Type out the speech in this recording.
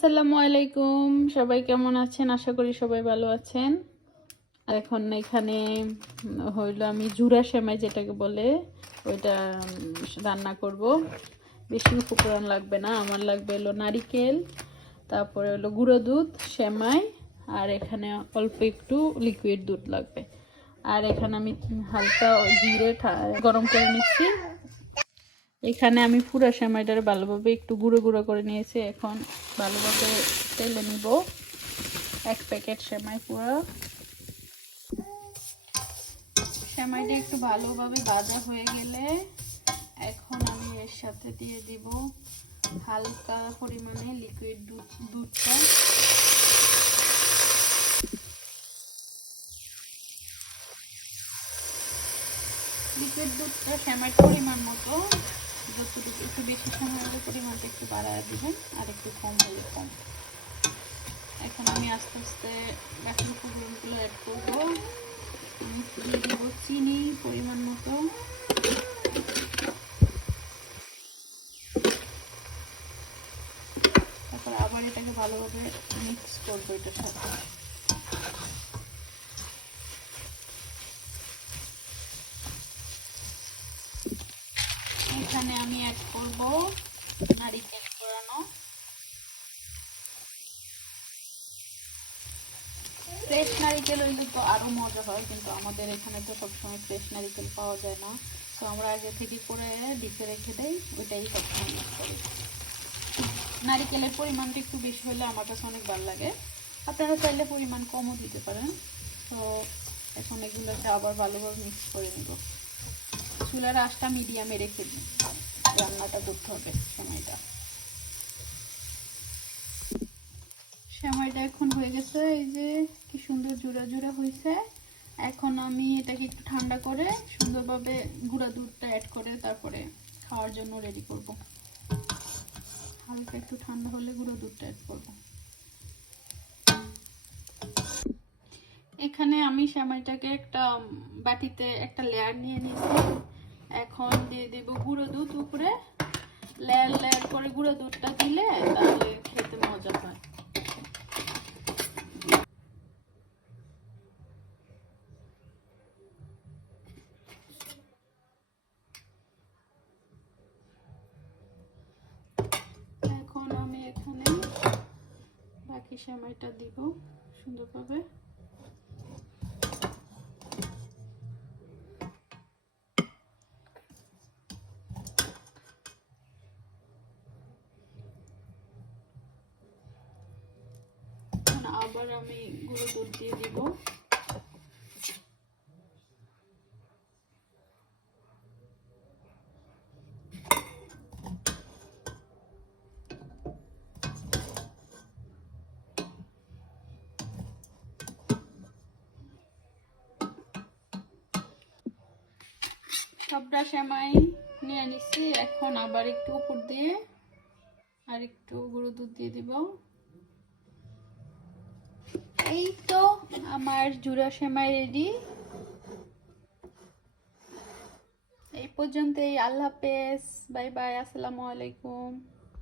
আসসালামু আলাইকুম, সবাই কেমন আছেন? আশা করি সবাই ভালো আছেন। আর এখন এখানে হইলো আমি জুরা সেমাই যেটাকে বলে ওইটা রান্না করব। বেশি উপকরণ লাগবে না, আমার লাগবে হলো নারিকেল, তারপরে হলো গুঁড়ো দুধ, সেমাই, আর এখানে অল্প একটু লিকুইড দুধ লাগবে। আর এখানে আমি হালকা জিরে গরম করে নিচ্ছি। এখানে আমি পুরো সেমাইটারে ভালোভাবে একটু গুঁড়ো গুঁড়ো করে নিয়েছি। এখন ভালোভাবে তেলে নিব এক প্যাকেট সেমাই। পুরো সেমাইটা একটু ভালোভাবে ভাজা হয়ে গেলে এখন আমি এর সাথে দিয়ে দিব হালকা পরিমাণে লিকুইড দুধটা। লিকুইড দুধটা সেমাইয়ের পরিমাণ মতো, যতটুকু একটু বেশি সময় হলে পরিমাণটা একটু বাড়ায় দিবেন, আর একটু কম হলে কম। এখন আমি আস্তে আস্তে বাকি উপকরণগুলো অ্যাড করবো। আমি দিয়ে দেবো চিনি পরিমাণ মতো, তারপর আবার এটাকে ভালোভাবে মিক্স করবো এটার সাথে। এখানে আমি অ্যাড করব নারিকেল কোরানো। ফ্রেশ নারিকেল হইলে তো আরো মজা হয়, কিন্তু আমাদের এখানে তো সবসময় ফ্রেশ নারিকেল পাওয়া যায় না, তো আমরা আগে থেকে করে ডিপে রেখে দেই, ওইটাই সবসময় ইউজ করি। নারিকেলের পরিমাণটা একটু বেশি হলে আমার কাছে অনেক ভালো লাগে, আপনারা চাইলে পরিমাণ কমও দিতে পারেন। তো এখন এগুলোকে আবার ভালোভাবে মিক্স করে নেব। চুলার আঁচটা মিডিয়ামে রেখে রান্নাটা করতে হবে। সেমাইটা এখন হয়ে গেছে, এই যে কি সুন্দর জোড়া জোড়া হয়েছে। এখন আমি এটাকে একটু ঠান্ডা করে সুন্দরভাবে গুঁড়া দুধটা অ্যাড করে তারপরে খাওয়ার জন্য রেডি করব। হালকা একটু ঠান্ডা হলে গুঁড়ো দুধটা অ্যাড করব। এখানে আমি সেমাইটাকে একটা বাটিতে একটা লেয়ার নিয়ে নিয়েছি। এখন দিয়ে দিব গুঁড়ো দুধ উপরে। লেয়ার লেয়ার করে গুঁড়ো দুধটা দিলে তাহলে খেতে মজা হয়। এখন আমি এখানে বাকি সেমাইটা দিব সুন্দরভাবে। আবার আমি গুঁড়ো দুধ দিয়ে দিব। সবটা সেমাই নিয়ে নিচ্ছি। এখন আবার একটু উপর দিয়ে আর একটু গুঁড়ো দুধ দিয়ে দিব। এই তো আমার জুরা সেমাই রেডি। এই পর্যন্তই। আল্লাহ হাফেজ, বাই বাই, আসসালামু আলাইকুম।